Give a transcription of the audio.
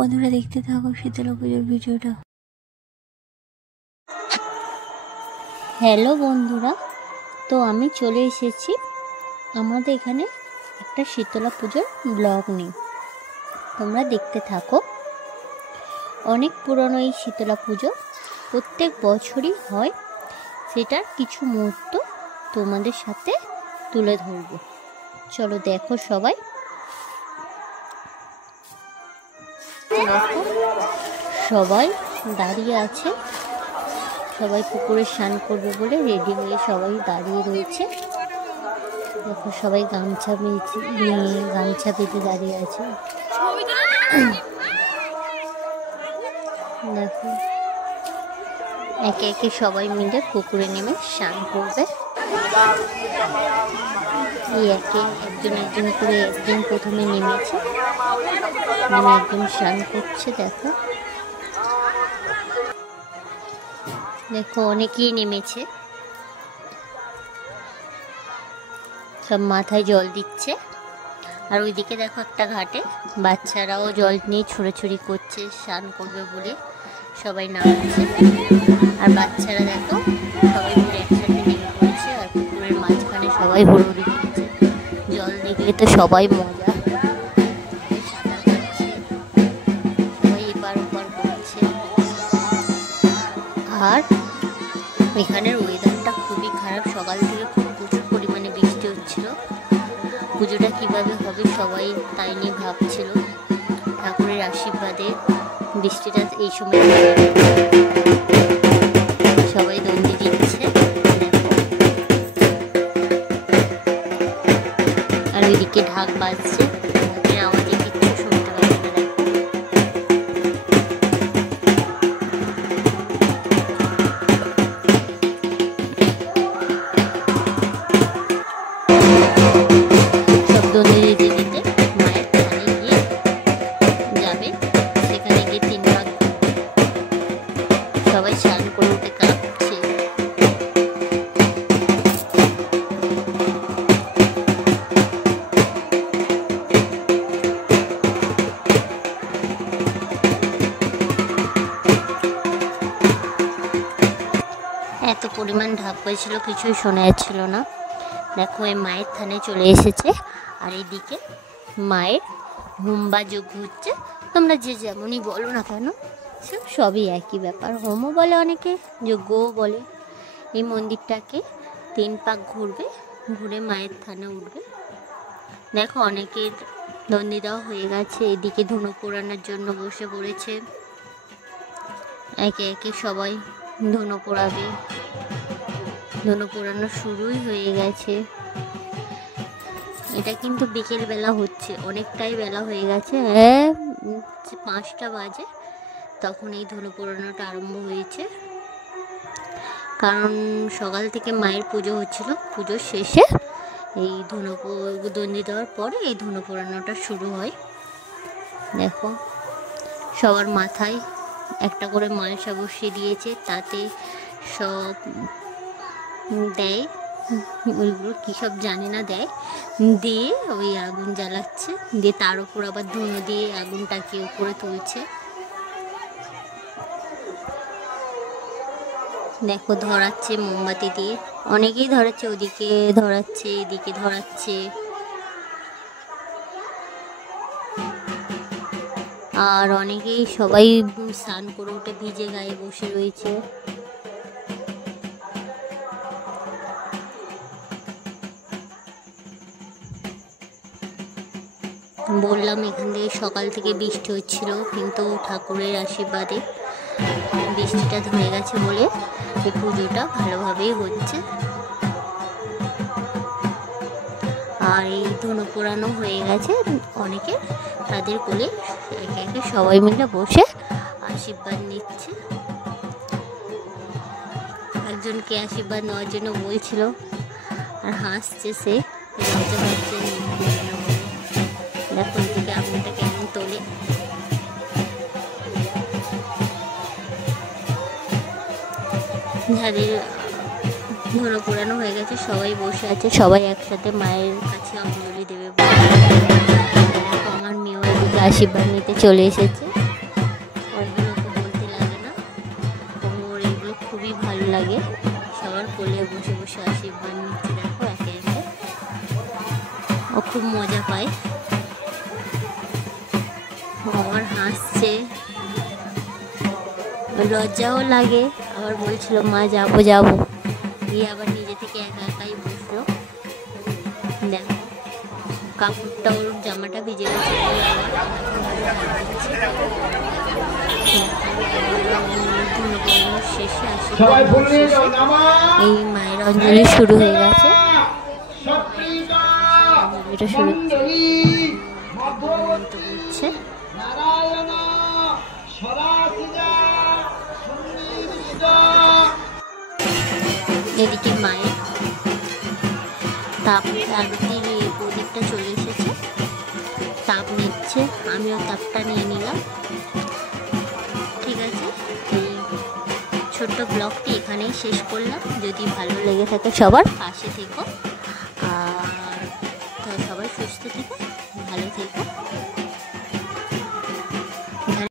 বন্ধুরা দেখতে থাকো শীতলা পুজোর ভিডিওটা। হ্যালো বন্ধুরা, তো আমি চলে এসেছি আমাদের এখানে একটা শীতলা পুজোর ব্লগ নিয়ে। তোমরা দেখতে থাকো। অনেক পুরনো এই শীতলা পুজো, প্রত্যেক বছরই হয়। সেটার কিছু মুহূর্ত তোমাদের সাথে তুলে ধরবো। চলো দেখো সবাই। দেখো সবাই দাঁড়িয়ে আছে, সবাই পুকুরে স্নান করবে বলে রেডি হয়ে সবাই দাঁড়িয়ে রয়েছে। দেখো সবাই গামছা নিয়ে গামছা পেতে দাঁড়িয়ে আছে। দেখো একে একে সবাই মিলে পুকুরে নেমে স্নান করবে। এই একজন একজন করে একজন প্রথমে নেমেছে, নেমে একজন স্নান করছে। দেখো দেখো অনেকেই নেমেছে, সব মাথায় জল দিচ্ছে। আর ওইদিকে দেখো একটা ঘাটে বাচ্চারাও জল নিয়ে ছুড়াছুড়ি করছে, স্নান করবে বলে সবাই নামছে। আর বাচ্চারা দেখো সবাই মিলে একসাথে নেমে পড়েছে। আর পুকুরের মাঝখানে সবাই হুড়োহুড়ি করছে। জল দেখলে তো সবাই মজা, সাঁতার কাটছে, সবাই এপার ওপার করছে। আর এখানের ওয়েদারটা খুবই খারাপ, সকাল থেকে প্রচুর পরিমাণে বৃষ্টি হচ্ছিল। পুজোটা কিভাবে হবে সবাই তাই নিয়ে ভাবছিল। ঠাকুরের আশীর্বাদে বৃষ্টিটা এই সময় সবাই দণ্ডি দিচ্ছে। আর ওইদিকে ঢাক বাজছে, ঢাকের আওয়াজে কিচ্ছু শুনতে পাবে না। সব দণ্ডি দিতে দিতে মায়ের থানে গিয়ে যাবে। সেখানে গিয়ে 3 ভাগ সবাই স্নান করে উঠে কাঁপছে। এত পরিমাণ ঢাক হয়েছিল কিছুই শোনা যাচ্ছিল না। দেখো এই মায়ের থানে চলে এসেছে। আর এইদিকে মায়ের হোম বা যজ্ঞ হচ্ছে। তোমরা যে যেমনই বলো না কেন, সবই একই ব্যাপার। হোমও বলে অনেকে, যজ্ঞও বলে। এই মন্দিরটাকে 3 পাক ঘুরবে, ঘুরে মায়ের থানে উঠবে। দেখো অনেকের দণ্ডি দেওয়া হয়ে গেছে। এদিকে ধুনো পোড়ানোর জন্য বসে পড়েছে। একে একে সবাই ধুনো পোড়াবে। ধুনো পোড়ানো শুরুই হয়ে গেছে। এটা কিন্তু বিকেল বেলা হচ্ছে, অনেকটাই বেলা হয়ে গেছে। 5টা বাজে তখন এই ধুনো পোড়ানোটা আরম্ভ হয়েছে। কারণ সকাল থেকে মায়ের পুজো হচ্ছিল, পুজোর শেষে এই দণ্ডি দেওয়ার পরে এই ধুনো পোড়ানোটা শুরু হয়। দেখো সবার মাথায় একটা করে মালসা বসিয়ে দিয়েছে, তাতে সব দেয়, ওইগুলো কী সব জানি না, দেয় দিয়ে ওই আগুন জ্বালাচ্ছে, দিয়ে তার উপর আবার ধুনো দিয়ে আগুনটাকে উপরে তুলছে। দেখো ধরাচ্ছে মোমবাতি দিয়ে, অনেকেই ধরাচ্ছে, ওদিকে ধরাচ্ছে, এদিকে ধরাচ্ছে। আর অনেকেই সবাই স্নান করে উঠে ভিজে গায়ে বসে রয়েছে। বললাম এখান থেকে সকাল থেকে বৃষ্টি হচ্ছিল, কিন্তু ঠাকুরের আশীর্বাদে বৃষ্টিটা ধরে গেছে বলে এই পুজোটা ভালোভাবেই হচ্ছে। আর এই ধুনো পোড়ানো হয়ে গেছে অনেকে, তাদের কোলে একে একে সবাই মিলে বসে আশীর্বাদ নিচ্ছে। একজনকে আশীর্বাদ নেওয়ার জন্য বলছিল, আর হাসছে সে, লজ্জা পাচ্ছে। দেখো এদিকে আগুনটা কেমন তোলে। যাদের ধুনো পোড়ানো হয়ে গেছে সবাই বসে আছে, সবাই একসাথে মায়ের কাছে অঞ্জলি দেবে। আমার মেয়েও এদিকে আশীর্বাদ নিতে চলে এসেছে। টিপা নিচ্ছে, দেখো একে একে ও খুব মজা পায়, আবার হাসছে, লজ্জাও লাগে, আবার বলছিল মা যাবো যাবো, গিয়ে আবার নিজে থেকে একা একাই বসলো। দেখো কাপড়টা ওর জামাটা ভিজে গেছে, শেষে আসে এই মায়ের অঞ্জলি শুরু হয়ে গেছে। এটা শুরু করছে। এদিকে মায়ের তাপ আরতির প্রদীপটা চলে এসেছে, তাপ নিচ্ছে, আমিও তাপটা নিয়ে নিলাম। ঠিক আছে, এই ছোট্ট ব্লগটি এখানেই শেষ করলাম। যদি ভালো লেগে থাকে সবার পাশে থেকো, আর সবাই সুস্থ থেকো, ভালো থেকো।